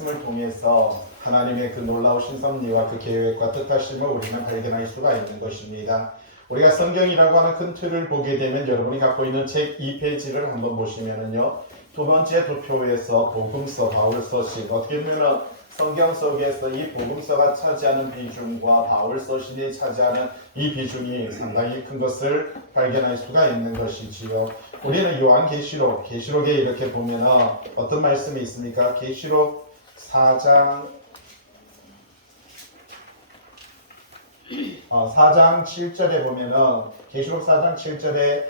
말씀을 통해서 하나님의 그 놀라우신 섭리와 그 계획과 뜻하심을 우리는 발견할 수가 있는 것입니다. 우리가 성경이라고 하는 큰 틀을 보게 되면 여러분이 갖고 있는 책 2페이지를 한번 보시면은요, 두 번째 도표에서 복음서, 바울서신, 어떻게 보면 성경 속에서 이 복음서가 차지하는 비중과 바울서신이 차지하는 이 비중이 상당히 큰 것을 발견할 수가 있는 것이지요. 우리는 요한계시록, 계시록에 이렇게 보면 어떤 말씀이 있습니까? 계시록 4장 7절에 보면은, 계시록 4장 7절에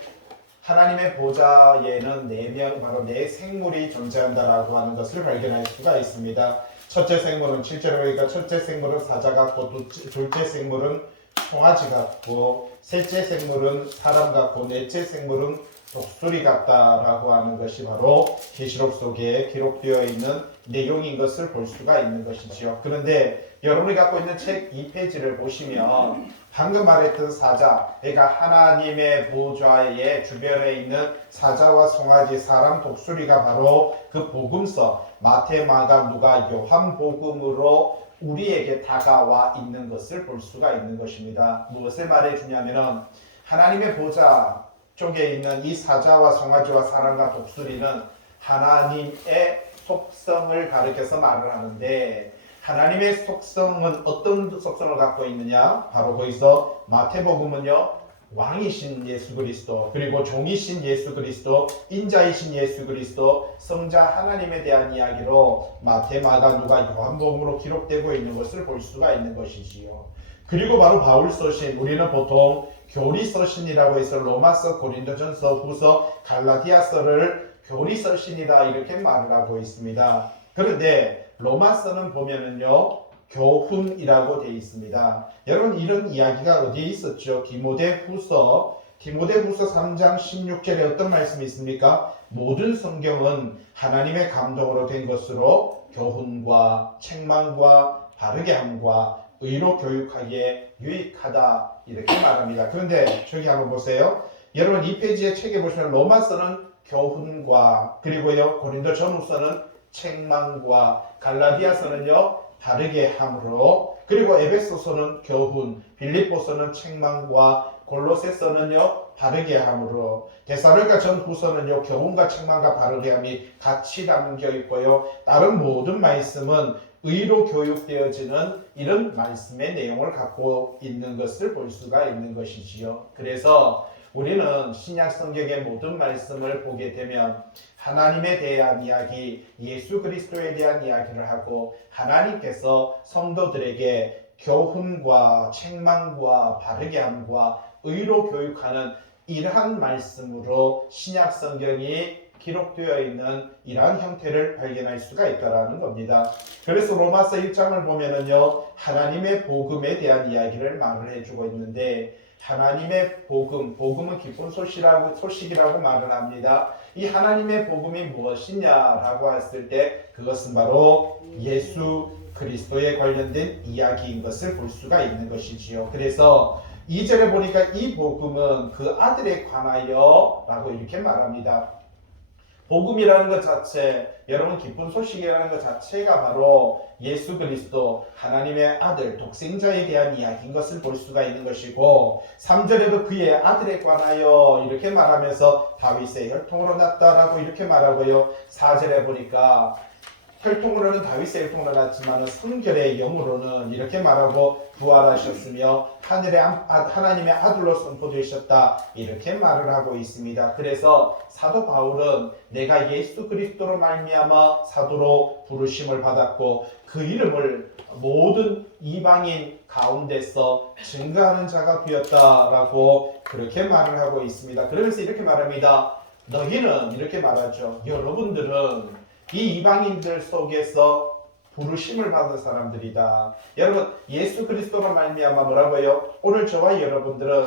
하나님의 보좌에는 4명, 바로 4생물이 존재한다라고 하는 것을 발견할 수가 있습니다. 첫째 생물은 7절에 보니까 첫째 생물은 사자 같고, 둘째 생물은 송아지 같고, 셋째 생물은 사람 같고, 넷째 생물은 독수리 같다라고 하는 것이 바로 계시록 속에 기록되어 있는 내용인 것을 볼 수가 있는 것이지요. 그런데 여러분이 갖고 있는 책 2페이지를 보시면 방금 말했던 사자, 그러니까 하나님의 보좌의 주변에 있는 사자와 송아지, 사람, 독수리가 바로 그 복음서 마태, 마가, 누가, 요한 복음으로 우리에게 다가와 있는 것을 볼 수가 있는 것입니다. 무엇을 말해주냐면은 하나님의 보좌 쪽에 있는 이 사자와 송아지와 사람과 독수리는 하나님의 속성을 가리켜서 말을 하는데, 하나님의 속성은 어떤 속성을 갖고 있느냐? 바로 거기서 마태복음은요, 왕이신 예수 그리스도, 그리고 종이신 예수 그리스도, 인자이신 예수 그리스도, 성자 하나님에 대한 이야기로 마태, 마가, 누가, 요한복음으로 기록되고 있는 것을 볼 수가 있는 것이지요. 그리고 바로 바울서신, 우리는 보통 교리서신이라고 해서 로마서, 고린도전서, 후서, 갈라디아서를 교리서신이다 이렇게 말을 하고 있습니다. 그런데 로마서는 보면은요, 교훈이라고 되어 있습니다. 여러분, 이런 이야기가 어디에 있었죠? 디모데후서 3장 16절에 어떤 말씀이 있습니까? 모든 성경은 하나님의 감동으로 된 것으로 교훈과 책망과 바르게 함과 의로 교육하기에 유익하다 이렇게 말합니다. 그런데 저기 한번 보세요. 여러분, 이 페이지의 책에 보시면 로마서는 교훈과, 그리고요 고린도전후서는 책망과, 갈라디아서는요 바르게 함으로, 그리고 에베소서는 교훈, 빌립보서는 책망과, 골로새서는요 바르게 함으로, 데살로니가 전후서는요 교훈과 책망과 바르게 함이 같이 담겨 있고요, 다른 모든 말씀은 의로 교육되어지는 이런 말씀의 내용을 갖고 있는 것을 볼 수가 있는 것이지요. 그래서 우리는 신약 성경의 모든 말씀을 보게 되면 하나님에 대한 이야기, 예수 그리스도에 대한 이야기를 하고, 하나님께서 성도들에게 교훈과 책망과 바르게 함과 의로 교육하는 이러한 말씀으로 신약 성경이 기록되어 있는 이러한 형태를 발견할 수가 있다는 겁니다. 그래서 로마서 1장을 보면은요, 하나님의 복음에 대한 이야기를 말을 해주고 있는데, 하나님의 복음은 기쁜 소식이라고 말을 합니다. 이 하나님의 복음이 무엇이냐라고 했을 때 그것은 바로 예수 그리스도에 관련된 이야기인 것을 볼 수가 있는 것이지요. 그래서 2절에 보니까 이 복음은 그 아들에 관하여 라고 이렇게 말합니다. 복음이라는 것 자체, 여러분 기쁜 소식이라는 것 자체가 바로 예수 그리스도 하나님의 아들 독생자에 대한 이야기인 것을 볼 수가 있는 것이고, 3절에도 그의 아들에 관하여 이렇게 말하면서 다윗의 혈통으로 났다라고 이렇게 말하고요, 4절에 보니까 혈통으로는 다윗의 혈통으로 났지만 성결의 영으로는 이렇게 말하고 부활하셨으며 하나님의 아들로 선포되셨다 이렇게 말을 하고 있습니다. 그래서 사도 바울은 내가 예수 그리스도로 말미암아 사도로 부르심을 받았고 그 이름을 모든 이방인 가운데서 증거하는 자가 되었다라고 그렇게 말을 하고 있습니다. 그러면서 이렇게 말합니다. 너희는 이렇게 말하죠. 여러분들은 이 이방인들 속에서 부르심을 받은 사람들이다. 여러분, 예수 그리스도로 말미암아 뭐라고요? 오늘 저와 여러분들은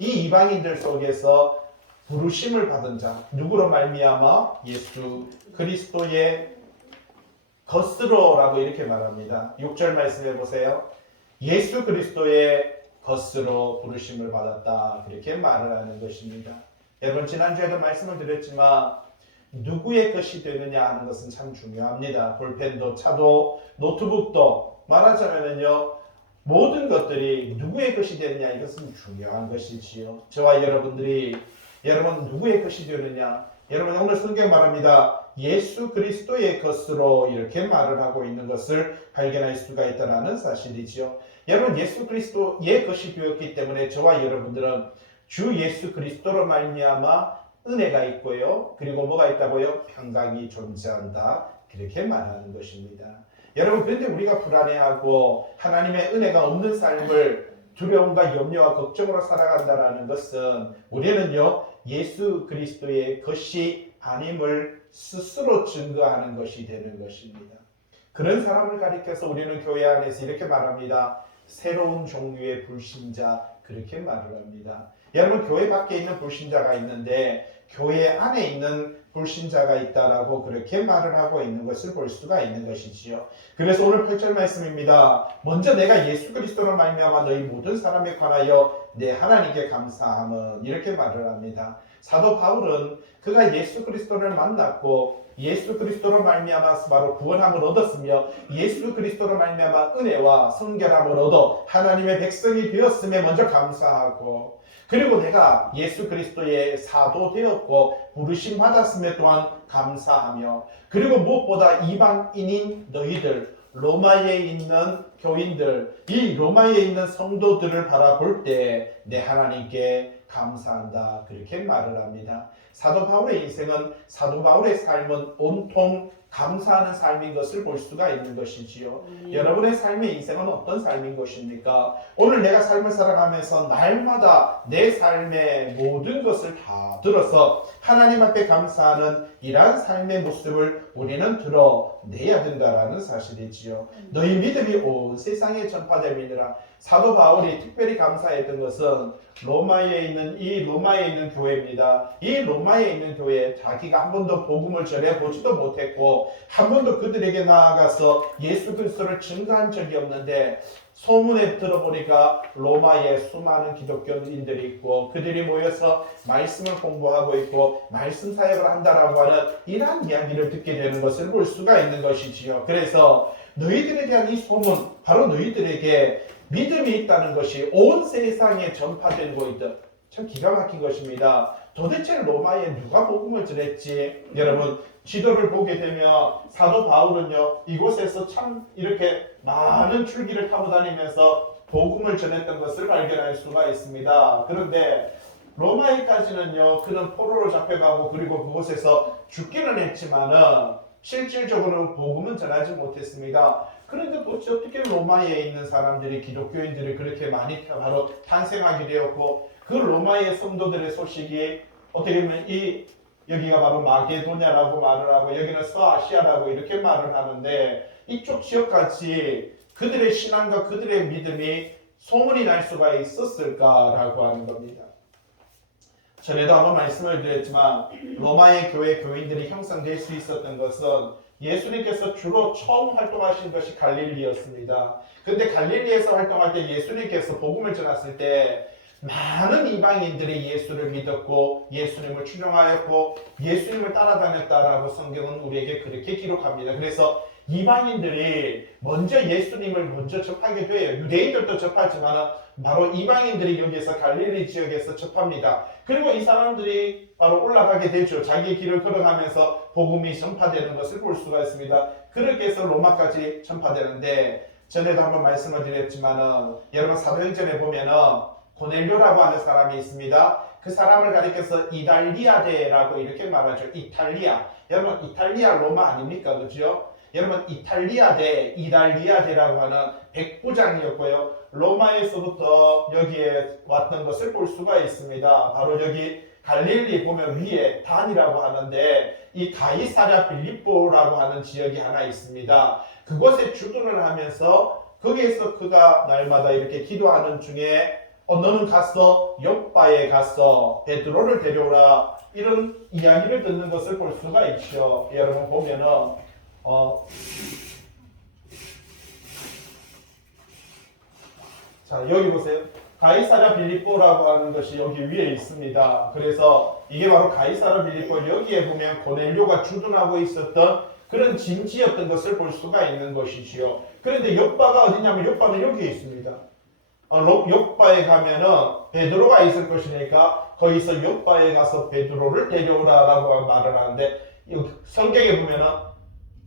이 이방인들 속에서 부르심을 받은 자, 누구로 말미암아? 예수 그리스도의 것으로라고 이렇게 말합니다. 6절 말씀해 보세요. 예수 그리스도의 것으로 부르심을 받았다. 그렇게 말을 하는 것입니다. 여러분, 지난주에도 말씀을 드렸지만 누구의 것이 되느냐 하는 것은 참 중요합니다. 볼펜도 차도 노트북도 말하자면요 모든 것들이 누구의 것이 되느냐 이것은 중요한 것이지요. 저와 여러분들이 여러분 누구의 것이 되느냐, 여러분 오늘 성경 말합니다. 예수 그리스도의 것으로 이렇게 말을 하고 있는 것을 발견할 수가 있다는 사실이지요. 여러분 예수 그리스도의 것이 되었기 때문에 저와 여러분들은 주 예수 그리스도로 말미암아 은혜가 있고요. 그리고 뭐가 있다고요? 평강이 존재한다. 그렇게 말하는 것입니다. 여러분 그런데 우리가 불안해하고 하나님의 은혜가 없는 삶을 두려움과 염려와 걱정으로 살아간다는 것은 우리는요 예수 그리스도의 것이 아님을 스스로 증거하는 것이 되는 것입니다. 그런 사람을 가리켜서 우리는 교회 안에서 이렇게 말합니다. 새로운 종류의 불신자 그렇게 말을 합니다. 여러분 교회 밖에 있는 불신자가 있는데 교회 안에 있는 불신자가 있다라고 그렇게 말을 하고 있는 것을 볼 수가 있는 것이지요. 그래서 오늘 8절 말씀입니다. 먼저 내가 예수 그리스도로 말미암아 너희 모든 사람에 관하여 내 하나님께 감사함은 이렇게 말을 합니다. 사도 바울은 그가 예수 그리스도를 만났고 예수 그리스도로 말미암아 바로 구원함을 얻었으며 예수 그리스도로 말미암아 은혜와 성결함을 얻어 하나님의 백성이 되었음에 먼저 감사하고 그리고 내가 예수 그리스도의 사도 되었고 부르심 받았음에 또한 감사하며 그리고 무엇보다 이방인인 너희들 로마에 있는 교인들 이 로마에 있는 성도들을 바라볼 때 내 하나님께 감사한다 그렇게 말을 합니다. 사도 바울의 인생은 사도 바울의 삶은 온통 감사하는 삶인 것을 볼 수가 있는 것이지요. 여러분의 삶의 인생은 어떤 삶인 것입니까? 오늘 내가 삶을 살아가면서 날마다 내 삶의 모든 것을 다 들어서 하나님 앞에 감사하는 이러한 삶의 모습을 우리는 드러내야 된다라는 사실이지요. 너희 믿음이 온 세상에 전파됨이니라. 사도 바울이 특별히 감사했던 것은 로마에 있는 교회입니다. 이 로마에 있는 교회에 자기가 한 번도 복음을 전해보지도 못했고 한 번도 그들에게 나아가서 예수 그리스도를 증거한 적이 없는데 소문에 들어보니까 로마에 수많은 기독교인들이 있고 그들이 모여서 말씀을 공부하고 있고 말씀 사역을 한다라고 하는 이러한 이야기를 듣게 되는 것을 볼 수가 있는 것이지요. 그래서 너희들에 대한 이 소문, 바로 너희들에게 믿음이 있다는 것이 온 세상에 전파되고 있다. 참 기가 막힌 것입니다. 도대체 로마에 누가 복음을 전했지? 여러분 지도를 보게 되면 사도 바울은요 이곳에서 참 이렇게 많은 줄기를 타고 다니면서 복음을 전했던 것을 발견할 수가 있습니다. 그런데 로마에까지는요 그는 포로로 잡혀가고 그리고 그곳에서 죽기는 했지만은 실질적으로 복음은 전하지 못했습니다. 그런데 도대체 어떻게 로마에 있는 사람들이 기독교인들이 그렇게 많이 바로 탄생하게 되었고 그 로마의 성도들의 소식이 어떻게 보면 여기가 바로 마게도냐라고 말을 하고 여기는 서아시아라고 이렇게 말을 하는데 이쪽 지역까지 그들의 신앙과 그들의 믿음이 소문이 날 수가 있었을까라고 하는 겁니다. 전에도 한번 말씀을 드렸지만 로마의 교회 교인들이 형성될 수 있었던 것은 예수님께서 주로 처음 활동하신 것이 갈릴리였습니다. 근데 갈릴리에서 활동할 때 예수님께서 복음을 전했을 때 많은 이방인들이 예수를 믿었고 예수님을 추종하였고 예수님을 따라다녔다라고 성경은 우리에게 그렇게 기록합니다. 그래서 이방인들이 먼저 예수님을 먼저 접하게 돼요. 유대인들도 접하지만 바로 이방인들이 여기에서 갈릴리 지역에서 접합니다. 그리고 이 사람들이 바로 올라가게 되죠. 자기의 길을 걸어가면서 복음이 전파되는 것을 볼 수가 있습니다. 그렇게 해서 로마까지 전파되는데 전에도 한번 말씀을 드렸지만 여러분 사도행전에 보면은 고넬료라고 하는 사람이 있습니다. 그 사람을 가리켜서 이달리아대라고 이렇게 말하죠. 이탈리아. 여러분 이탈리아 로마 아닙니까? 그죠? 여러분 이달리아대라고 하는 백부장이었고요. 로마에서부터 여기에 왔던 것을 볼 수가 있습니다. 바로 여기 갈릴리 보면 위에 단이라고 하는데 이 가이사랴 빌립보라고 하는 지역이 하나 있습니다. 그곳에 주둔을 하면서 거기에서 그가 날마다 이렇게 기도하는 중에 너는 가서 욥바에 가서 베드로를 데려오라 이런 이야기를 듣는 것을 볼 수가 있죠. 여러분 보면은 자 여기 보세요. 가이사랴 빌립보라고 하는 것이 여기 위에 있습니다. 그래서 이게 바로 가이사라 빌립보 여기에 보면 고넬료가 주둔하고 있었던 그런 진지였던 것을 볼 수가 있는 것이지요. 그런데 욥바가 어디냐면 욥바는 여기에 있습니다. 욥바에 가면은 베드로가 있을 것이니까 거기서 욥바에 가서 베드로를 데려오라라고 말을 하는데 성경에 보면은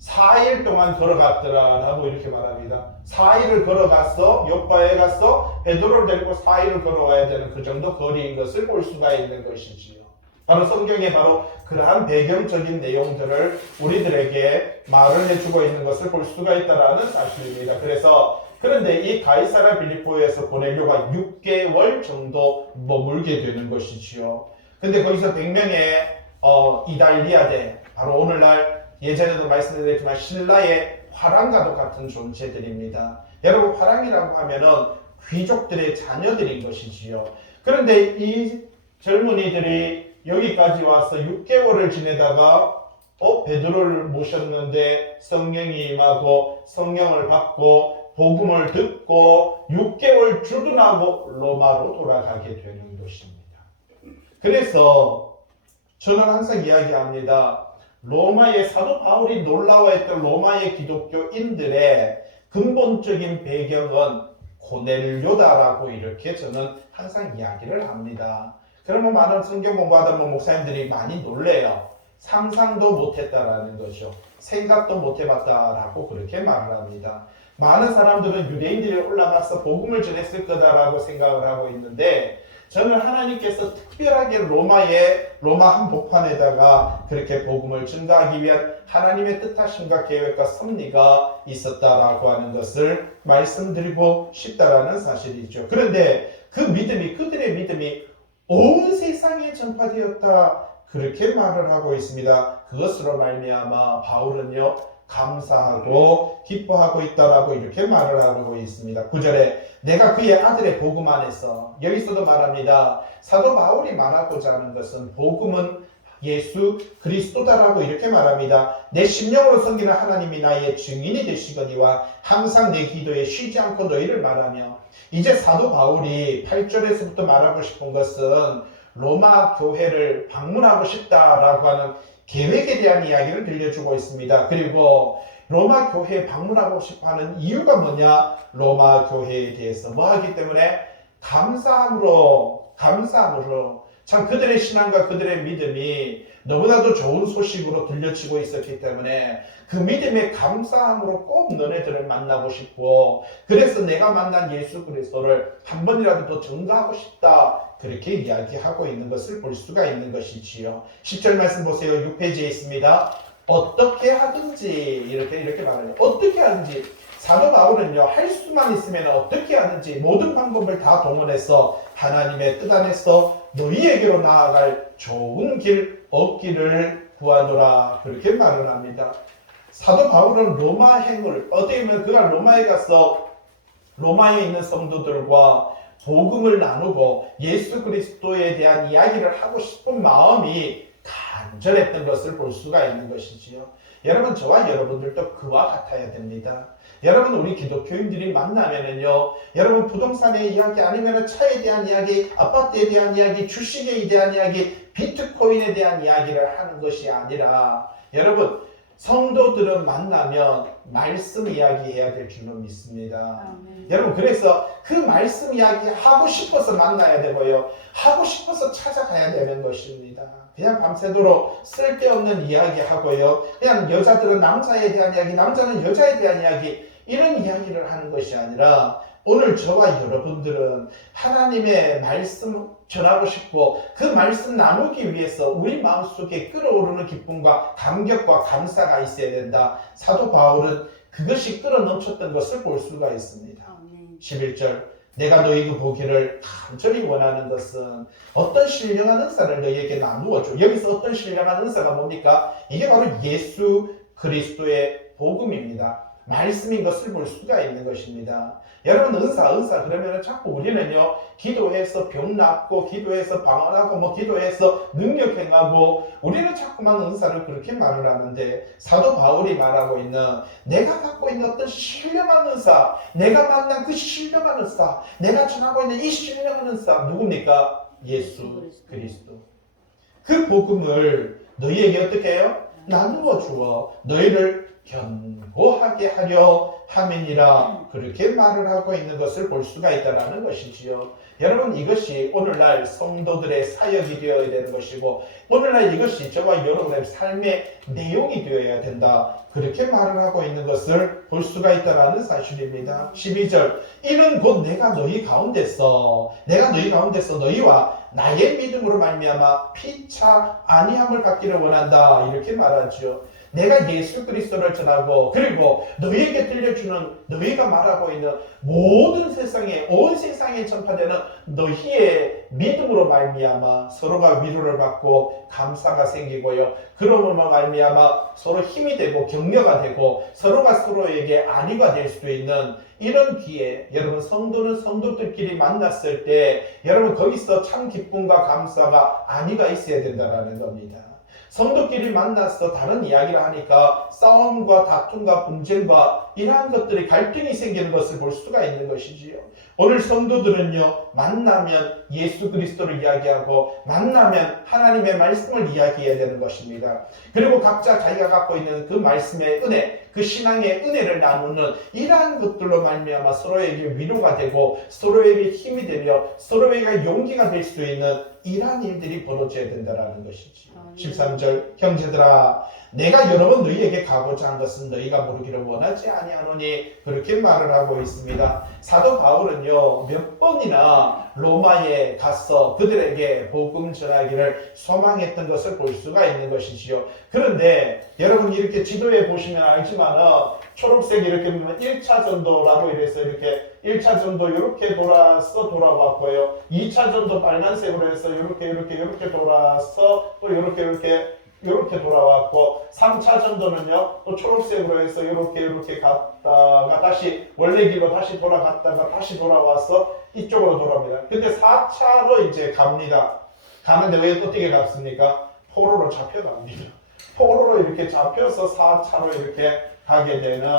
4일 동안 걸어갔더라라고 이렇게 말합니다. 4일을 걸어갔어 욥바에 가서 베드로를 데리고 4일을 걸어와야 되는 그 정도 거리인 것을 볼 수가 있는 것이지요. 바로 성경에 바로 그러한 배경적인 내용들을 우리들에게 말을 해주고 있는 것을 볼 수가 있다라는 사실입니다. 그런데 이 가이사라 빌립보에서 고넬료가 6개월 정도 머물게 되는 것이지요. 근데 거기서 100명의 이달리아대, 바로 오늘날 예전에도 말씀드렸지만 신라의 화랑과도 같은 존재들입니다. 여러분 화랑이라고 하면은 귀족들의 자녀들인 것이지요. 그런데 이 젊은이들이 여기까지 와서 6개월을 지내다가 베드로를 모셨는데 성령이 임하고 성령을 받고 복음을 듣고 6개월 주둔하고 로마로 돌아가게 되는 것입니다. 그래서 저는 항상 이야기합니다. 로마의 사도 바울이 놀라워했던 로마의 기독교인들의 근본적인 배경은 고넬료다라고 이렇게 저는 항상 이야기를 합니다. 그러면 많은 성경 공부하다 보면 목사님들이 많이 놀래요. 상상도 못했다라는 거죠. 생각도 못해봤다라고 그렇게 말을 합니다. 많은 사람들은 유대인들이 올라가서 복음을 전했을 거다라고 생각을 하고 있는데 저는 하나님께서 특별하게 로마 한복판에다가 그렇게 복음을 증가하기 위한 하나님의 뜻하심과 계획과 섭리가 있었다라고 하는 것을 말씀드리고 싶다라는 사실이죠. 그런데 그들의 믿음이 온 세상에 전파되었다 그렇게 말을 하고 있습니다. 그것으로 말미암아 바울은요 감사하고 기뻐하고 있다라고 이렇게 말을 하고 있습니다. 9절에 내가 그의 아들의 복음 안에서, 여기서도 말합니다. 사도 바울이 말하고자 하는 것은 복음은 예수 그리스도다라고 이렇게 말합니다. 내 심령으로 섬기는 하나님이 나의 증인이 되시거니와 항상 내 기도에 쉬지 않고 너희를 말하며, 이제 사도 바울이 8절에서부터 말하고 싶은 것은 로마 교회를 방문하고 싶다라고 하는 계획에 대한 이야기를 들려주고 있습니다. 그리고 로마 교회에 방문하고 싶어하는 이유가 뭐냐? 로마 교회에 대해서 뭐 하기 때문에? 감사함으로 참 그들의 신앙과 그들의 믿음이 너무나도 좋은 소식으로 들려지고 있었기 때문에 그 믿음의 감사함으로 꼭 너네들을 만나고 싶고, 그래서 내가 만난 예수 그리스도를 한 번이라도 더 증거하고 싶다 그렇게 이야기하고 있는 것을 볼 수가 있는 것이지요. 10절 말씀 보세요. 6페이지에 있습니다. 어떻게 하든지 이렇게 말해요. 어떻게 하든지. 사도 바울은요 할 수만 있으면 어떻게 하든지 모든 방법을 다 동원해서 하나님의 뜻 안에서 너희에게로 나아갈 좋은 길 얻기를 구하노라 그렇게 말을 합니다. 사도 바울은 로마 행을, 어떻게 보면 그가 로마에 가서 로마에 있는 성도들과 복음을 나누고 예수 그리스도에 대한 이야기를 하고 싶은 마음이 간절했던 것을 볼 수가 있는 것이지요. 여러분, 저와 여러분들도 그와 같아야 됩니다. 여러분, 우리 기독교인들이 만나면은요, 여러분 부동산의 이야기 아니면 차에 대한 이야기, 아파트에 대한 이야기, 주식에 대한 이야기, 비트코인에 대한 이야기를 하는 것이 아니라, 여러분 성도들은 만나면 말씀 이야기해야 될 줄로 믿습니다. 여러분, 그래서 그 말씀 이야기 하고 싶어서 만나야 되고요, 하고 싶어서 찾아가야 되는 것입니다. 그냥 밤새도록 쓸데없는 이야기 하고요, 그냥 여자들은 남자에 대한 이야기, 남자는 여자에 대한 이야기, 이런 이야기를 하는 것이 아니라 오늘 저와 여러분들은 하나님의 말씀 전하고 싶고 그 말씀 나누기 위해서 우리 마음속에 끓어오르는 기쁨과 감격과 감사가 있어야 된다. 사도 바울은 그것이 끌어넘쳤던 것을 볼 수가 있습니다. 11절 내가 너희에게 보기를 간절히 원하는 것은 어떤 신령한 은사를 너희에게 나누어줘. 여기서 어떤 신령한 은사가 뭡니까? 이게 바로 예수 그리스도의 복음입니다. 말씀인 것을 볼 수가 있는 것입니다. 여러분, 은사 그러면 자꾸 우리는요, 기도해서 병 낫고, 기도해서 방언하고, 기도해서 능력 행하고, 우리는 자꾸만 은사를 그렇게 말을 하는데, 사도 바울이 말하고 있는 내가 갖고 있는 어떤 신령한 은사, 내가 만난 그 신령한 은사, 내가 전하고 있는 이 신령한 은사, 누굽니까? 예수 그리스도. 그 복음을 너희에게 어떻게 해요? 나누어 주어 너희를 견고하게 하려 함이니라. 그렇게 말을 하고 있는 것을 볼 수가 있다는 것이지요. 여러분, 이것이 오늘날 성도들의 사역이 되어야 되는 것이고, 오늘날 이것이 저와 여러분의 삶의 내용이 되어야 된다. 그렇게 말을 하고 있는 것을 볼 수가 있다는 사실입니다. 12절, 이는 곧 내가 너희 가운데서 너희와 나의 믿음으로 말미암아 피차 아니함을 받기를 원한다. 이렇게 말하죠. 내가 예수 그리스도를 전하고, 그리고 너희에게 들려주는, 너희가 말하고 있는 모든 세상에, 온 세상에 전파되는 너희의 믿음으로 말미암아 서로가 위로를 받고 감사가 생기고요. 그러므로 말미암아 서로 힘이 되고 격려가 되고 서로가 서로에게 안위가 될 수 있는 이런 기회, 여러분, 성도는 성도들끼리 만났을 때 여러분 거기서 참 기쁨과 감사가 안위가 있어야 된다는 겁니다. 성도끼리 만나서 다른 이야기를 하니까 싸움과 다툼과 분쟁과 이러한 것들이 갈등이 생기는 것을 볼 수가 있는 것이지요. 오늘 성도들은요, 만나면 예수 그리스도를 이야기하고 만나면 하나님의 말씀을 이야기해야 되는 것입니다. 그리고 각자 자기가 갖고 있는 그 말씀의 은혜, 그 신앙의 은혜를 나누는 이러한 것들로 말미암아 서로에게 위로가 되고 서로에게 힘이 되며 서로에게 용기가 될 수 있는 이러한 일들이 벌어져야 된다는 것이지. 13절, 형제들아, 내가 여러 번 너희에게 가고자 한 것은 너희가 모르기를 원하지 아니하노니. 그렇게 말을 하고 있습니다. 사도 바울은요, 몇 번이나 로마에 가서 그들에게 복음 전하기를 소망했던 것을 볼 수가 있는 것이지요. 그런데 여러분, 이렇게 지도에 보시면 알지만은 초록색 이렇게 보면 1차 전도라고 이래서 이렇게 1차 전도 이렇게 돌아왔고요. 2차 전도 빨간색으로 해서 이렇게 돌아서 또 이렇게 돌아왔고, 3차 전도는요 또 초록색으로 해서 이렇게 갔다가 다시 원래 길로 다시 돌아갔다가 다시 돌아와서 이쪽으로 돌아옵니다. 근데 4차로 이제 갑니다. 가는데 왜 어떻게 갔습니까? 포로로 잡혀갑니다. 포로로 이렇게 잡혀서 4차로 이렇게 가게 되는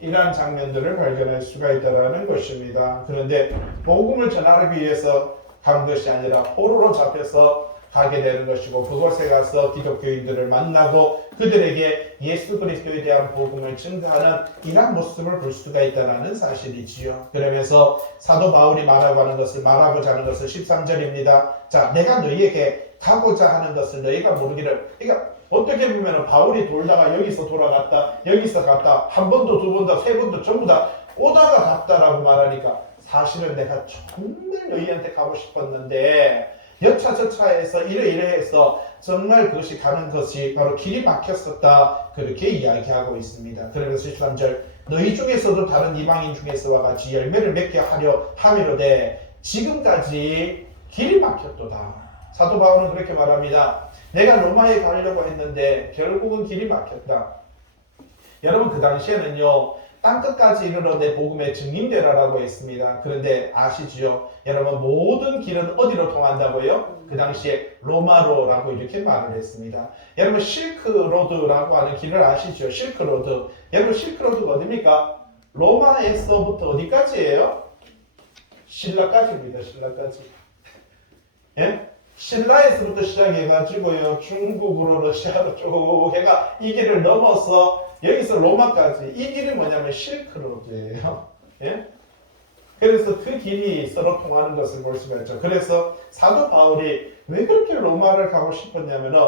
이러한 장면들을 발견할 수가 있다는 것입니다. 그런데 복음을 전하기 위해서 간 것이 아니라 포로로 잡혀서 가게 되는 것이고, 그곳에 가서 기독교인들을 만나고 그들에게 예수 그리스도에 대한 복음을 증거하는 이러한 모습을 볼 수가 있다는 사실이지요. 그러면서 사도 바울이 말하고자 하는 것은 13절입니다. 자, 내가 너희에게 가고자 하는 것을 너희가 모르기를. 그러니까 어떻게 보면 바울이 돌다가 여기서 돌아갔다, 여기서 갔다, 한 번도 두 번도 세 번도 전부 다 오다가 갔다라고 말하니까, 사실은 내가 정말 너희한테 가고 싶었는데 여차저차해서 이래해서 정말 그것이 가는 것이 바로 길이 막혔었다. 그렇게 이야기하고 있습니다. 그러면서 13절, 너희 중에서도 다른 이방인 중에서와 같이 열매를 맺게 하려 함이로되 지금까지 길이 막혔도다. 사도 바울은 그렇게 말합니다. 내가 로마에 가려고 했는데 결국은 길이 막혔다. 여러분, 그 당시에는요, 땅끝까지 이르러 내 복음의 증인되라라고 했습니다. 그런데 아시지요? 여러분, 모든 길은 어디로 통한다고요? 그 당시에 로마로라고 이렇게 말을 했습니다. 여러분, 실크로드라고 하는 길을 아시죠? 실크로드. 여러분, 실크로드가 어디입니까? 로마에서부터 어디까지예요? 신라까지입니다. 신라까지. 예? 신라에서부터 시작해가지고요, 중국으로 러시아로 쭉 해가 이 길을 넘어서 여기서 로마까지, 이 길이 뭐냐면 실크로드예요. 예? 그래서 그 길이 서로 통하는 것을 볼 수가 있죠. 그래서 사도 바울이 왜 그렇게 로마를 가고 싶었냐면은,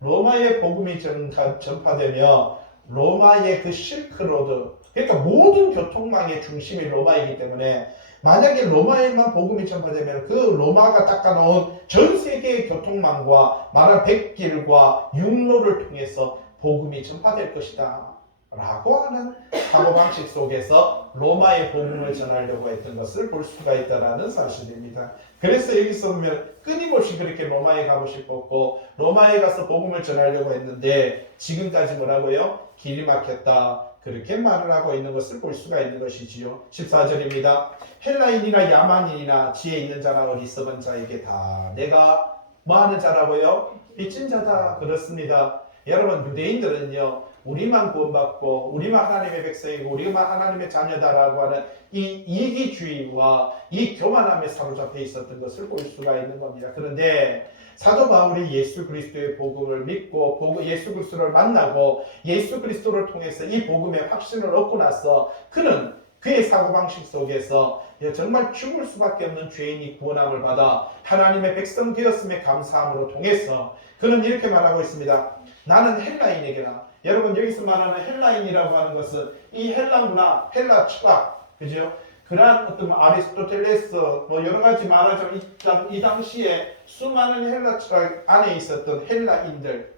로마의 복음이 전파되며 로마의 그 실크로드, 그러니까 모든 교통망의 중심이 로마이기 때문에 만약에 로마에만 복음이 전파되면 그 로마가 닦아놓은 전 세계의 교통망과 말한 백길과 육로를 통해서 복음이 전파될 것이다 라고 하는 사고방식 속에서 로마의 복음을 전하려고 했던 것을 볼 수가 있다는 사실입니다. 그래서 여기서 보면 끊임없이 그렇게 로마에 가고 싶었고 로마에 가서 복음을 전하려고 했는데 지금까지 뭐라고요? 길이 막혔다. 그렇게 말을 하고 있는 것을 볼 수가 있는 것이지요. 14절입니다. 헬라인이나 야만인이나 지혜 있는 자나 어리석은 자에게 다 내가 뭐 하는 자라고요? 빚진 자다. 그렇습니다. 여러분, 유대인들은요, 우리만 구원받고 우리만 하나님의 백성이고 우리만 하나님의 자녀다라고 하는 이 이기주의와 이 교만함에 사로잡혀 있었던 것을 볼 수가 있는 겁니다. 그런데 사도 바울이 예수 그리스도의 복음을 믿고 예수 그리스도를 만나고 예수 그리스도를 통해서 이 복음의 확신을 얻고 나서 그는 그의 사고방식 속에서 정말 죽을 수밖에 없는 죄인이 구원함을 받아 하나님의 백성 되었음에 감사함으로 통해서 그는 이렇게 말하고 있습니다. 나는 헬라인에게나, 여러분 여기서 말하는 헬라인이라고 하는 것은 이 헬라 문화, 헬라 철학, 그죠? 그러한 어떤 아리스토텔레스 여러 가지 말하자면 이 당시에 수많은 헬라 철학 안에 있었던 헬라인들,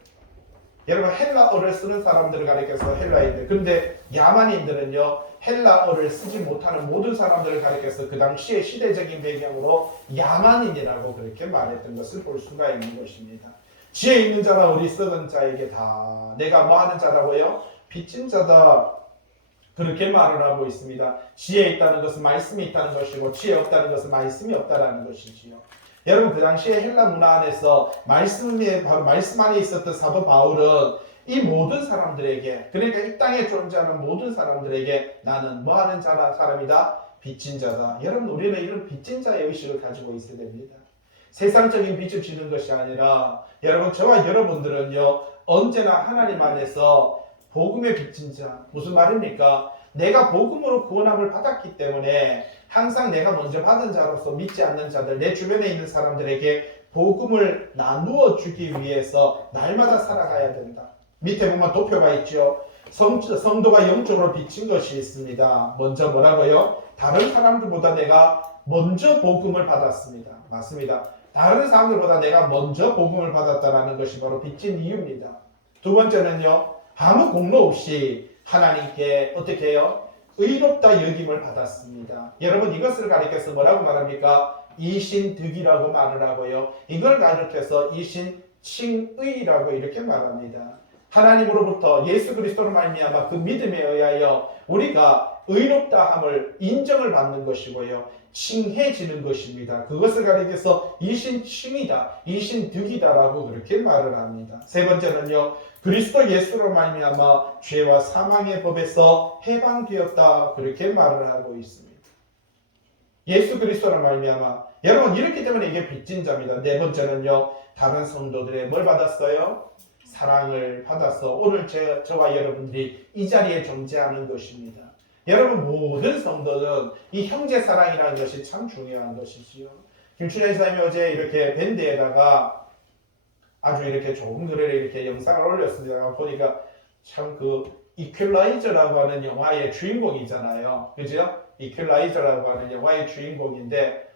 여러분 헬라어를 쓰는 사람들을 가리켜서 헬라인들, 근데 야만인들은요 헬라어를 쓰지 못하는 모든 사람들을 가리켜서 그 당시의 시대적인 배경으로 야만인이라고 그렇게 말했던 것을 볼 수가 있는 것입니다. 지혜 있는 자나 어리석은 자에게 다 내가 뭐 하는 자라고요? 빚진 자다, 그렇게 말을 하고 있습니다. 지혜 있다는 것은 말씀이 있다는 것이고 지혜 없다는 것은 말씀이 없다라는 것이지요. 여러분 그 당시에 헬라 문화 안에서 말씀 안에 있었던 사도 바울은 이 모든 사람들에게, 그러니까 이 땅에 존재하는 모든 사람들에게 나는 뭐 하는 사람이다? 빚진 자다. 여러분 우리는 이런 빚진 자의 의식을 가지고 있어야 됩니다. 세상적인 빚을 지는 것이 아니라 여러분 저와 여러분들은요 언제나 하나님 안에서 복음의 빚진 자, 무슨 말입니까? 내가 복음으로 구원함을 받았기 때문에 항상 내가 먼저 받은 자로서 믿지 않는 자들, 내 주변에 있는 사람들에게 복음을 나누어 주기 위해서 날마다 살아가야 된다. 밑에 보면 도표가 있죠. 성도가 영적으로 빚진 것이 있습니다. 먼저 뭐라고요? 다른 사람들보다 내가 먼저 복음을 받았습니다. 맞습니다. 다른 사람들보다 내가 먼저 복음을 받았다는 것이 바로 빚진 이유입니다. 두 번째는요, 아무 공로 없이 하나님께 어떻게 해요? 의롭다 여김을 받았습니다. 여러분 이것을 가리켜서 뭐라고 말합니까? 이신득이라고 말을 하고요. 이걸 가리켜서 이신칭의라고 이렇게 말합니다. 하나님으로부터 예수 그리스도로 말미암아 그 믿음에 의하여 우리가 의롭다함을 인정을 받는 것이고요. 칭해지는 것입니다. 그것을 가리켜서 이신칭이다, 이신득이다라고 그렇게 말을 합니다. 세 번째는요. 그리스도 예수로 말미암아 죄와 사망의 법에서 해방되었다 그렇게 말을 하고 있습니다. 예수 그리스도로 말미암아, 여러분 이렇기 때문에 이게 빚진 자입니다. 네 번째는요. 다른 성도들의 뭘 받았어요? 사랑을 받아서 오늘 저와 여러분들이 이 자리에 존재하는 것입니다. 여러분 모든 성도는 이 형제 사랑이라는 것이 참 중요한 것이지요. 김춘현 이사님이 어제 이렇게 밴드에다가 아주 이렇게 좋은 글을 이렇게 영상을 올렸습니다. 보니까 참 그 이퀄라이저라고 하는 영화의 주인공이잖아요. 그죠? 이퀄라이저라고 하는 영화의 주인공인데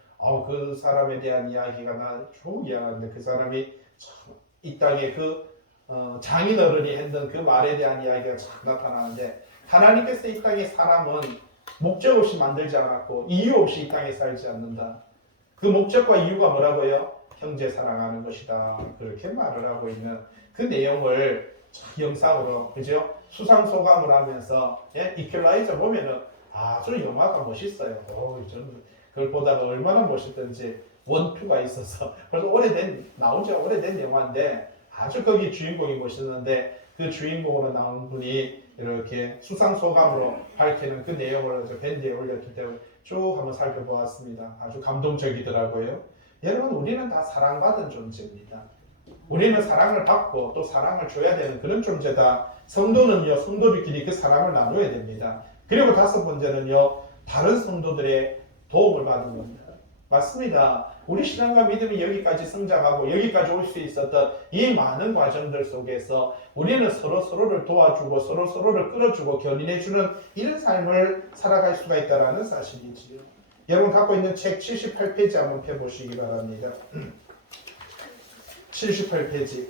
그 사람에 대한 이야기가 나 좋은 이야기인데 그 사람이 참 이 땅에 장인어른이 했던 그 말에 대한 이야기가 참 나타나는데 하나님께서 이 땅에 사람은 목적 없이 만들지 않았고 이유 없이 이 땅에 살지 않는다. 그 목적과 이유가 뭐라고요? 형제 사랑하는 것이다. 그렇게 말을 하고 있는 그 내용을 영상으로 그죠? 수상소감을 하면서 이퀄라이저 보면은 아주 영화가 멋있어요. 저는 그걸 보다가 얼마나 멋있던지 원투가 있어서 그래서 나온 지가 오래된 영화인데 아주 거기 주인공이 멋있는데 그 주인공으로 나온 분이 이렇게 수상소감으로 밝히는 그 내용을 밴드에 올렸기 때문에 쭉 한번 살펴보았습니다. 아주 감동적이더라고요. 여러분 우리는 다 사랑받은 존재입니다. 우리는 사랑을 받고 또 사랑을 줘야 되는 그런 존재다. 성도는요, 성도들끼리 그 사랑을 나눠야 됩니다. 그리고 다섯 번째는요, 다른 성도들의 도움을 받는 겁니다. 맞습니다. 우리 신앙과 믿음이 여기까지 성장하고 여기까지 올 수 있었던 이 많은 과정들 속에서 우리는 서로를 도와주고 서로를 끌어주고 견인해주는 이런 삶을 살아갈 수가 있다는 사실이지요. 여러분 갖고 있는 책 78페이지 한번 펴보시기 바랍니다. 78페이지.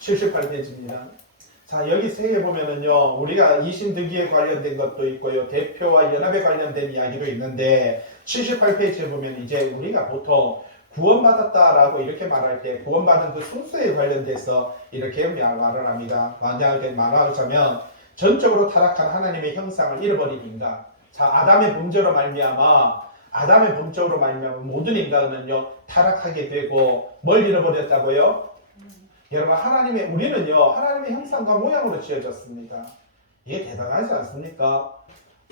78페이지입니다. 자, 여기 세에 보면은요, 우리가 이신득위에 관련된 것도 있고요, 대표와 연합에 관련된 이야기도 있는데, 78페이지에 보면 이제 우리가 보통 구원받았다라고 이렇게 말할 때, 구원받은 그 순서에 관련돼서 이렇게 말을 합니다. 만약에 말하자면, 전적으로 타락한 하나님의 형상을 잃어버린 인간. 자, 아담의 범죄로 말미암아 아담의 범죄로 말미암아 모든 인간은요 타락하게 되고 뭘 잃어버렸다고요? 여러분 우리는요 하나님의 형상과 모양으로 지어졌습니다. 이게 대단하지 않습니까?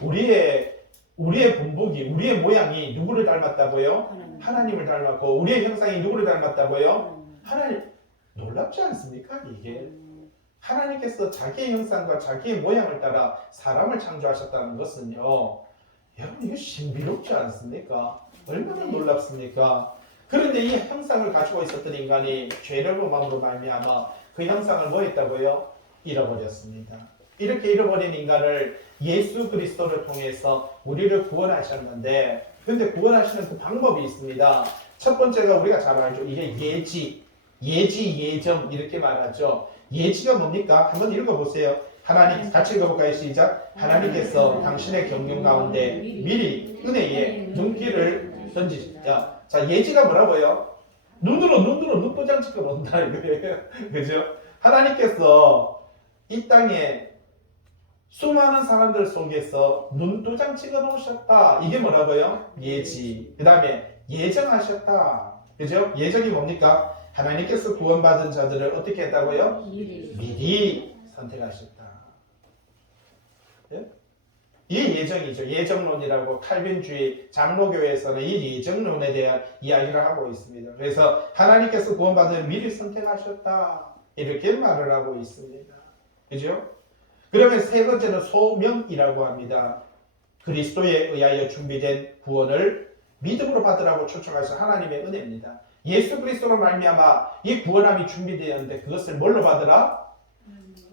우리의 본보기, 우리의 모양이 누구를 닮았다고요? 하나님을 닮았고 우리의 형상이 누구를 닮았다고요? 하나님. 놀랍지 않습니까? 이게 하나님께서 자기의 형상과 자기의 모양을 따라 사람을 창조하셨다는 것은요 여러분 이게 신비롭지 않습니까? 얼마나 놀랍습니까? 그런데 이 형상을 가지고 있었던 인간이 죄를 범함으로 말미암아 그 형상을 뭐 했다고요? 잃어버렸습니다. 이렇게 잃어버린 인간을 예수 그리스도를 통해서 우리를 구원하셨는데 근데 구원하시는 그 방법이 있습니다. 첫 번째가 우리가 잘 알죠. 이게 예정 이렇게 말하죠. 예지가 뭡니까? 한번 읽어보세요. 하나님 같이 읽어볼까요? 시작. 하나님께서 당신의 경륜 가운데 미리 은혜의 눈길을 던지시자. 자, 예지가 뭐라고요? 눈으로 눈도장 찍어 놓는다 이거예요. 그죠? 하나님께서 이 땅에 수많은 사람들 속에서 눈도장 찍어 놓으셨다. 이게 뭐라고요? 예지. 그 다음에 예정하셨다. 그죠? 예정이 뭡니까? 하나님께서 구원받은 자들을 어떻게 했다고요? 미리 선택하셨다. 예? 이 예정이죠. 예정론이라고 칼빈주의 장로교회에서는 이 예정론에 대한 이야기를 하고 있습니다. 그래서 하나님께서 구원받은 미리 선택하셨다. 이렇게 말을 하고 있습니다. 그죠? 그러면 세 번째는 소명이라고 합니다. 그리스도에 의하여 준비된 구원을 믿음으로 받으라고 초청하신 하나님의 은혜입니다. 예수 그리스도로 말미암아 이 구원함이 준비되었는데 그것을 뭘로 받으라?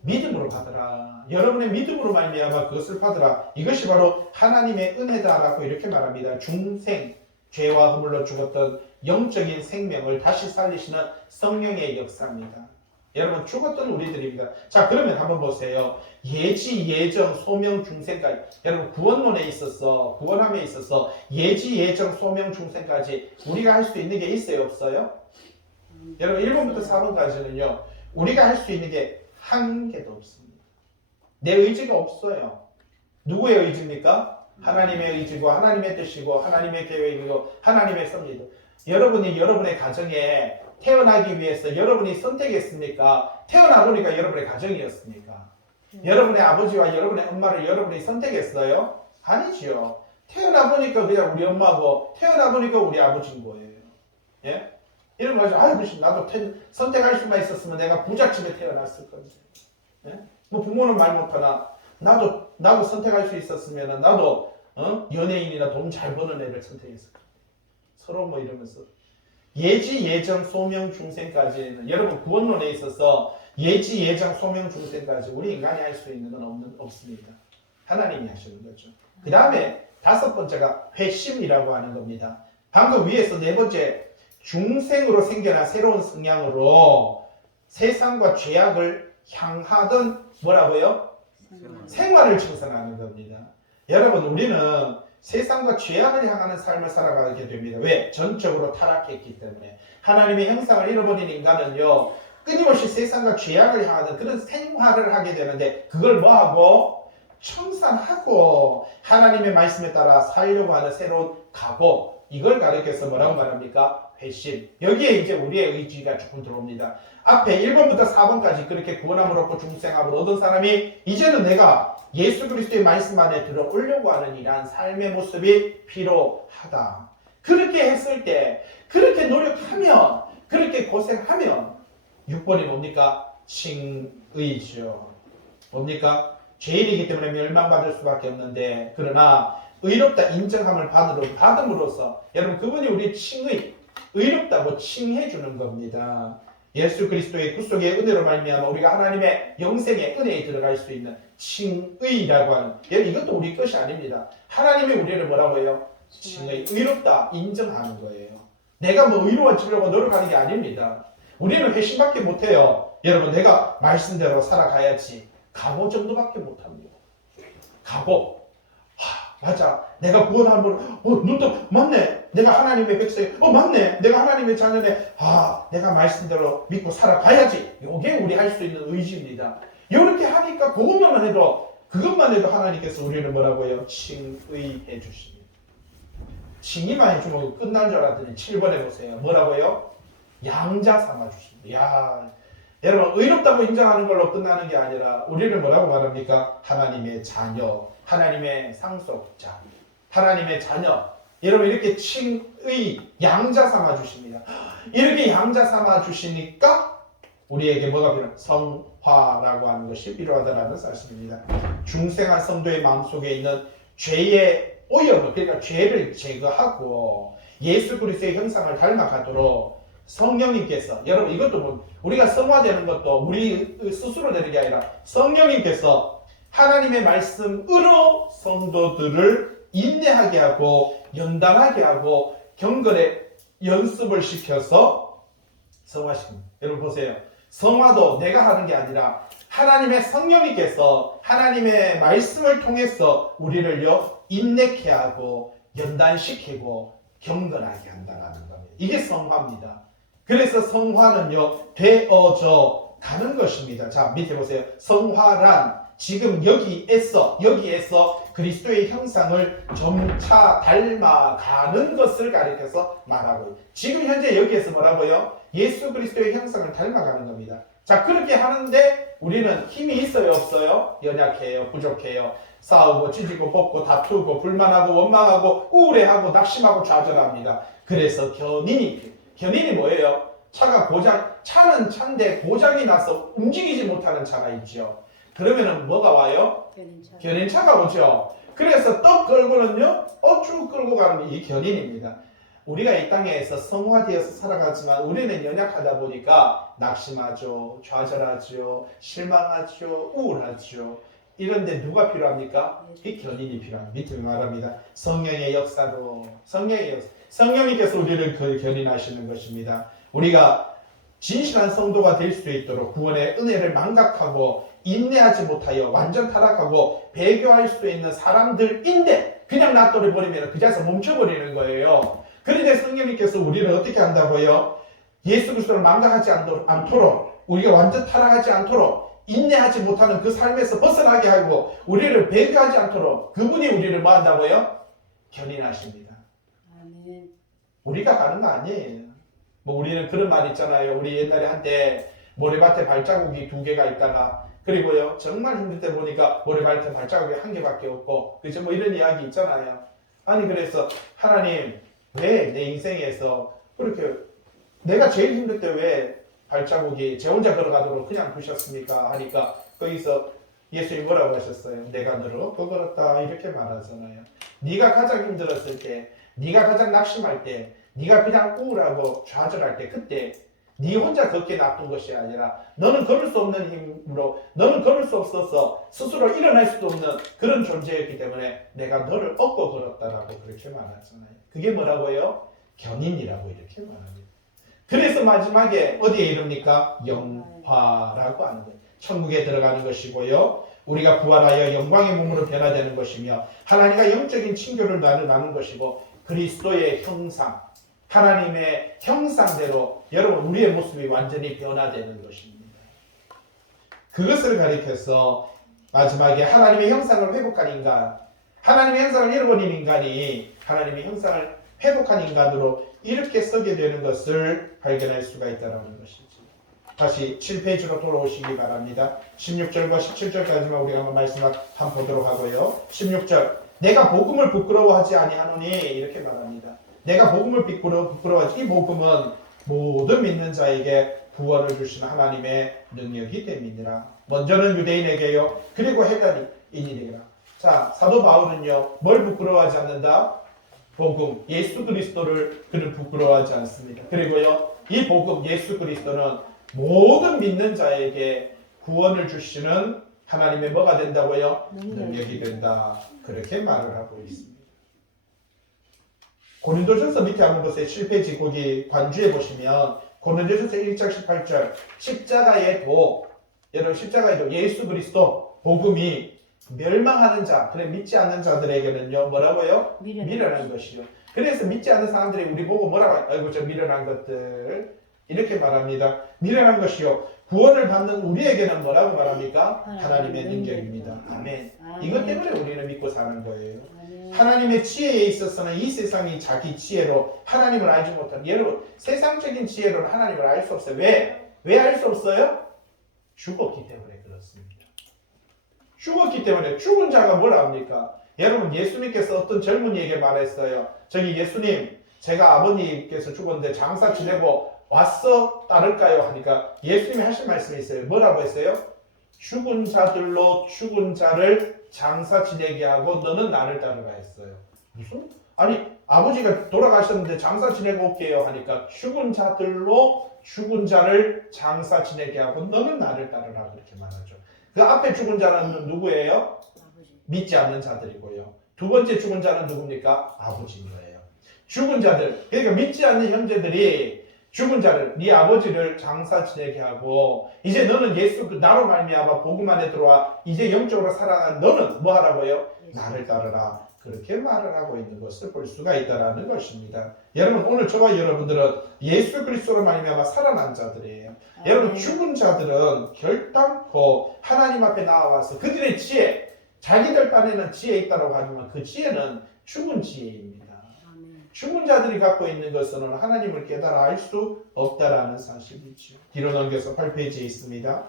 믿음으로 받으라. 여러분의 믿음으로 말미암아 그것을 받으라. 이것이 바로 하나님의 은혜다라고 이렇게 말합니다. 중생, 죄와 허물로 죽었던 영적인 생명을 다시 살리시는 성령의 역사입니다. 여러분 죽었던 우리들입니다. 자, 그러면 한번 보세요. 예지, 예정, 소명, 중생까지. 여러분 구원론에 있어서, 구원함에 있어서 예지, 예정, 소명, 중생까지 우리가 할 수 있는 게 있어요? 없어요? 여러분 1번부터 4번까지는요. 우리가 할 수 있는 게 한 개도 없습니다. 내 의지가 없어요. 누구의 의지입니까? 하나님의 의지고 하나님의 뜻이고 하나님의 계획이고 하나님의 섭리도. 여러분이 여러분의 가정에 태어나기 위해서 여러분이 선택했습니까? 태어나 보니까 여러분의 가정이었습니까? 여러분의 아버지와 여러분의 엄마를 여러분이 선택했어요? 아니지요. 태어나 보니까 그냥 우리 엄마고 태어나 보니까 우리 아버지인 거예요. 예? 이런 거 하죠. 무슨 나도 선택할 수만 있었으면 내가 부잣집에 태어났을 건데. 예? 뭐 부모는 말 못하나 나도 선택할 수 있었으면 나도 연예인이나 돈 잘 버는 애를 선택했을 거예요. 서로 뭐 이러면서 예지, 예정, 소명, 중생까지는 여러분 구원론에 있어서 예지, 예정, 소명, 중생까지 우리 인간이 할 수 있는 건 없습니다. 하나님이 하시는 거죠. 그 다음에 다섯 번째가 회심이라고 하는 겁니다. 방금 위에서 네 번째 중생으로 생겨난 새로운 성향으로 세상과 죄악을 향하던 뭐라고요? 생활을 청산하는 겁니다. 여러분 우리는 세상과 죄악을 향하는 삶을 살아가게 됩니다. 왜? 전적으로 타락했기 때문에. 하나님의 형상을 잃어버린 인간은요 끊임없이 세상과 죄악을 향하는 그런 생활을 하게 되는데 그걸 뭐하고? 청산하고 하나님의 말씀에 따라 살려고 하는 새로운 각오, 이걸 가르쳐서 뭐라고 말합니까? 회심. 여기에 이제 우리의 의지가 조금 들어옵니다. 앞에 1번부터 4번까지 그렇게 구원함을 얻고 중생함을 얻은 사람이 이제는 내가 예수 그리스도의 말씀 안에 들어오려고 하는 이러한 삶의 모습이 필요하다. 그렇게 했을 때, 그렇게 노력하면, 그렇게 고생하면 6번이 뭡니까? 칭의죠. 뭡니까? 죄인이기 때문에 멸망받을 수밖에 없는데 그러나 의롭다 인정함을 받음으로써 여러분 그분이 우리 칭의, 의롭다고 칭해 주는 겁니다. 예수 그리스도의 구속의 은혜로 말미암아 우리가 하나님의 영생의 은혜에 들어갈 수 있는 칭의라고 하는, 이것도 우리 것이 아닙니다. 하나님이 우리를 뭐라고 해요? 칭의, 의롭다 인정하는 거예요. 내가 뭐 의로워지려고 노력하는 게 아닙니다. 우리는 회심밖에 못해요. 여러분 내가 말씀대로 살아가야지. 각오 정도밖에 못합니다. 각오. 맞아. 내가 구원함을 눈도 맞네. 내가 하나님의 백성이 맞네. 내가 하나님의 자녀네. 내가 말씀대로 믿고 살아가야지. 이게 우리 할 수 있는 의지입니다. 이렇게 하니까 그것만 해도 하나님께서 우리를 뭐라고 해요? 칭의해 주십니다. 칭의만 해주면 끝난 줄 알았더니 7번에 보세요. 뭐라고요? 양자 삼아 주십니다. 야, 여러분 의롭다고 인정하는 걸로 끝나는 게 아니라 우리를 뭐라고 말합니까? 하나님의 자녀, 하나님의 상속자, 하나님의 자녀. 여러분 이렇게 칭의 양자 삼아 주십니다. 이렇게 양자 삼아 주시니까 우리에게 뭐가 필요한? 성화라고 하는 것이 필요하다는 사실입니다. 중생한 성도의 마음속에 있는 죄의 오염, 그러니까 죄를 제거하고 예수 그리스도의 형상을 닮아가도록 성령님께서, 여러분 이것도 뭐 우리가 성화되는 것도 우리 스스로 되는 게 아니라 성령님께서 하나님의 말씀으로 성도들을 인내하게 하고 연단하게 하고 경건의 연습을 시켜서 성화시킵니다. 여러분 보세요. 성화도 내가 하는 게 아니라 하나님의 성령님께서 하나님의 말씀을 통해서 우리를요 인내케 하고 연단시키고 경건하게 한다는 겁니다. 이게 성화입니다. 그래서 성화는요 되어져 가는 것입니다. 자 밑에 보세요. 성화란 지금 여기에서 그리스도의 형상을 점차 닮아가는 것을 가리켜서 말하고요. 지금 현재 여기에서 뭐라고요? 예수 그리스도의 형상을 닮아가는 겁니다. 자 그렇게 하는데 우리는 힘이 있어요 없어요? 연약해요 부족해요. 싸우고 찢고 볶고 다투고 불만하고 원망하고 우울해하고 낙심하고 좌절합니다. 그래서 견인이 뭐예요? 차는 차인데 고장이 나서 움직이지 못하는 차가 있죠. 그러면은 뭐가 와요? 견인차가 오죠. 그래서 떡 끌고는요 쭉 끌고 가는 게 이 견인입니다. 우리가 이 땅에서 성화되어서 살아가지만 우리는 연약하다 보니까 낙심하죠, 좌절하죠, 실망하죠, 우울하죠. 이런데 누가 필요합니까? 이 견인이 필요합니다. 밑에 말합니다. 성령의 역사로, 성령님께서 우리를 견인하시는 것입니다. 우리가 진실한 성도가 될 수 있도록 구원의 은혜를 망각하고 인내하지 못하여 완전 타락하고 배교할 수 있는 사람들인데 그냥 놔둬 버리면 그 자리에서 멈춰버리는 거예요. 그런데 성령님께서 우리를 어떻게 한다고요? 예수 그리스도를 망각하지 않도록 우리가 완전 타락하지 않도록 인내하지 못하는 그 삶에서 벗어나게 하고 우리를 배교하지 않도록 그분이 우리를 뭐 한다고요? 견인하십니다. 아멘. 우리가 가는 거 아니에요. 뭐 우리는 그런 말 있잖아요. 우리 옛날에 한때 모래밭에 발자국이 2개가 있다가 그리고요 정말 힘들 때 보니까 모래밭에 발자국이 1개밖에 없고 그죠? 뭐 이런 이야기 있잖아요. 아니 그래서 하나님 왜 내 인생에서 그렇게 내가 제일 힘들 때 왜 발자국이 제 혼자 걸어가도록 그냥 두셨습니까? 하니까 거기서 예수님 뭐라고 하셨어요? 내가 너를 업고 걸었다 이렇게 말하잖아요. 네가 가장 힘들었을 때, 네가 가장 낙심할 때, 네가 그냥 우울하고 좌절할 때 그때 네 혼자 걷게 놔둔 것이 아니라 너는 걸을 수 없는 힘으로 너는 걸을 수 없어서 스스로 일어날 수도 없는 그런 존재였기 때문에 내가 너를 업고 걸었다라고 그렇게 말하잖아요. 그게 뭐라고요? 견인이라고 이렇게 말합니다. 그래서 마지막에 어디에 이릅니까? 영화라고 하는 거예요. 천국에 들어가는 것이고요. 우리가 부활하여 영광의 몸으로 변화되는 것이며 하나님과 영적인 친교를 나누는 것이고 그리스도의 형상, 하나님의 형상대로 여러분 우리의 모습이 완전히 변화되는 것입니다. 그것을 가리켜서 마지막에 하나님의 형상을 회복한 인간, 하나님의 형상을 잃어버린 인간이 하나님의 형상을 회복한 인간으로 이렇게 서게 되는 것을 발견할 수가 있다는 것이죠. 다시 7페이지로 돌아오시기 바랍니다. 16절과 17절까지만 우리가 한번 말씀을 한번 보도록 하고요. 16절 내가 복음을 부끄러워하지 아니하노니 이렇게 말합니다. 내가 복음을 부끄러워하지 이 복음은 모든 믿는 자에게 구원을 주시는 하나님의 능력이 됨이니라. 먼저는 유대인에게요. 그리고 헬라인에게라. 자, 사도 바울은요. 뭘 부끄러워하지 않는다? 복음, 예수 그리스도를 그는 부끄러워하지 않습니다. 그리고요. 이 복음, 예수 그리스도는 모든 믿는 자에게 구원을 주시는 하나님의 뭐가 된다고요? 능력이 된다. 그렇게 말을 하고 있습니다. 고린도전서 밑에 한번 보세요. 7페이지 거기 관주에 보시면 고린도전서 1장 18절 십자가의 도 여러분 십자가의 도 예수 그리스도 복음이 멸망하는 자 그래 믿지 않는 자들에게는요 뭐라고요? 미련한 것이요. 그래서 믿지 않는 사람들이 우리 보고 뭐라고 아이고 저 미련한 것들 이렇게 말합니다. 미련한 것이요. 구원을 받는 우리에게는 뭐라고 말합니까? 하나님의 능력입니다. 아멘. 이것 때문에 우리는 믿고 사는 거예요. 하나님의 지혜에 있어서는 이 세상이 자기 지혜로 하나님을 알지 못하는, 여러분 세상적인 지혜로는 하나님을 알 수 없어요. 왜 알 수 없어요? 죽었기 때문에 그렇습니다. 죽었기 때문에. 죽은 자가 뭘 압니까? 여러분 예수님께서 어떤 젊은이에게 말했어요. 저기 예수님, 제가 아버님께서 죽었는데 장사 지내고 왔어 따를까요? 하니까 예수님이 하신 말씀이 있어요. 뭐라고 했어요? 죽은 자들로 죽은 자를 장사 지내게 하고 너는 나를 따르라 했어요. 무슨? 아니 아버지가 돌아가셨는데 장사 지내고 올게요 하니까 죽은 자들로 죽은 자를 장사 지내게 하고 너는 나를 따르라 그렇게 말하죠. 그 앞에 죽은 자는 누구예요? 믿지 않는 자들이고요. 두 번째 죽은 자는 누굽니까? 아버지인 거예요. 죽은 자들, 그러니까 믿지 않는 형제들이 죽은 자를, 네 아버지를 장사 지내게 하고 이제 너는 예수 나로 말미암아 복음 안에 들어와 이제 영적으로 살아간 너는 뭐 하라고요? 나를 따르라. 그렇게 말을 하고 있는 것을 볼 수가 있다라는 것입니다. 여러분 오늘 저와 여러분들은 예수 그리스도로 말미암아 살아난 자들이에요. 여러분 죽은 자들은 결단코 하나님 앞에 나와서 그들의 지혜, 자기들 딴에는 지혜 있다고 하지만 그 지혜는 죽은 지혜입니다. 죽은 자들이 갖고 있는 것은 하나님을 깨달아 알 수 없다라는 사실이죠. 뒤로 넘겨서 8페이지에 있습니다.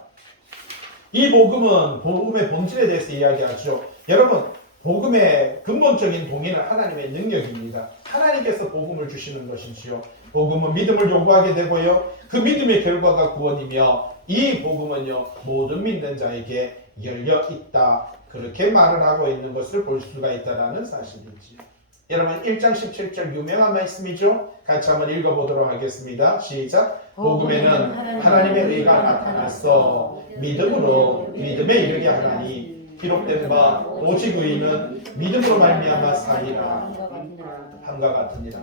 이 복음은 복음의 본질에 대해서 이야기하죠. 여러분 복음의 근본적인 동의는 하나님의 능력입니다. 하나님께서 복음을 주시는 것이지요. 복음은 믿음을 요구하게 되고요. 그 믿음의 결과가 구원이며 이 복음은요 모든 믿는 자에게 열려 있다. 그렇게 말을 하고 있는 것을 볼 수가 있다라는 사실이지요. 여러분 1장 17절 유명한 말씀이죠. 같이 한번 읽어보도록 하겠습니다. 시작. 복음에는 하나님의 의가 나타났어 믿음으로 믿음에 이르게 하나니 기록된 바 오직 의인은 믿음으로 말미암아 살리라 함과 같으니라.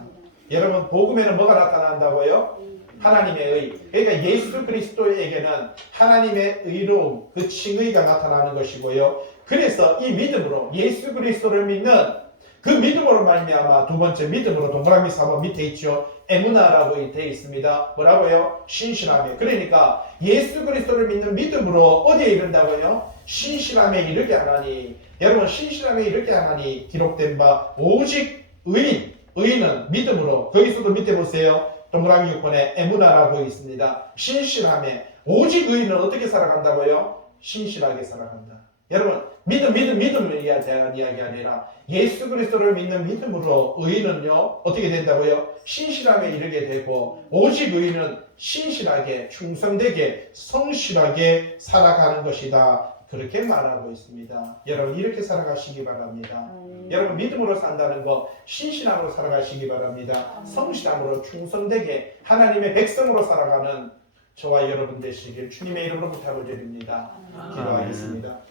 여러분 복음에는 뭐가 나타난다고요? 하나님의 의. 그러니까 예수 그리스도에게는 하나님의 의로움, 그 칭의가 나타나는 것이고요. 그래서 이 믿음으로 예수 그리스도를 믿는 그 믿음으로 말미암아 두 번째 믿음으로 동그라미 4번 밑에 있죠. 에무나라고 되어 있습니다. 뭐라고요? 신실함에. 그러니까 예수 그리스도를 믿는 믿음으로 어디에 이른다고요? 신실함에 이르게 하나니. 여러분 신실함에 이르게 하나니 기록된 바 오직 의인. 의인은 믿음으로. 거기서도 밑에 보세요. 동그라미 6번에 에무나라고 있습니다. 신실함에. 오직 의인은 어떻게 살아간다고요? 신실하게 살아간다. 여러분 믿음을 대한 이야기 아니라 예수 그리스도를 믿는 믿음으로 의인은요 어떻게 된다고요? 신실함에 이르게 되고 오직 의인은 신실하게 충성되게 성실하게 살아가는 것이다. 그렇게 말하고 있습니다. 여러분 이렇게 살아가시기 바랍니다. 여러분 믿음으로 산다는 거 신실함으로 살아가시기 바랍니다. 성실함으로 충성되게 하나님의 백성으로 살아가는 저와 여러분 되시길 주님의 이름으로 부탁을 드립니다. 기도하겠습니다.